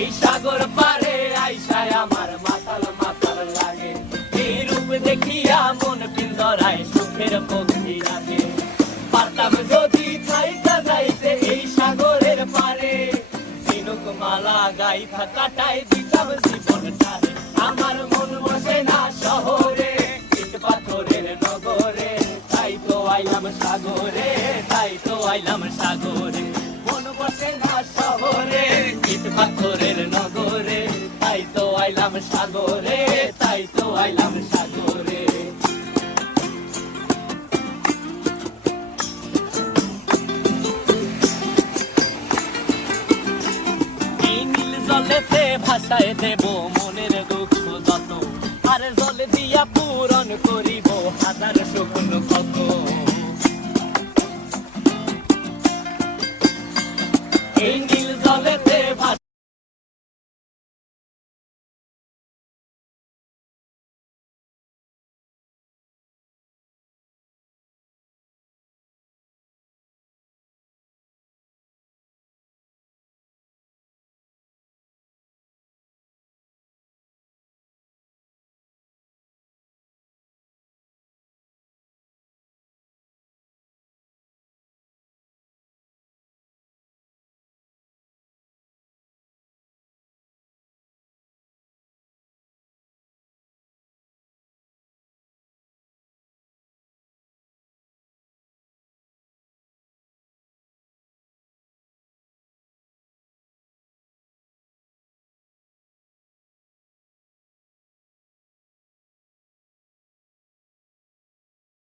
এই সাগর পারে আইসায় আমার মাতাল মাতাল লাগে, এই রূপ দেখিয়া মন পিঞ্জরায় সুখের পক্ষী রাখে। পারতাম যদি থাইকা যাইতে এই সাগরের পারে, ঝিনুক মালা গাইথা কাটাই দিতাম জীবনটারে। আমার মন বসে না শহরে, ইট পাথরের নগরে, তাই তো আইলাম সাগরে, তাই তো আইলাম সাগরে। মন বসে না শহরে, ইট পাথরের নগরে, তাই তো আইলাম সাগরে, তাই তো আইলাম সাগরে। এই নীল জলেতে ভাসায় দেব মনের দুঃখ যত, আর জলে দিয়া পূরণ করিব হাজার স্বপ্ন কত। এই নীল জলেতে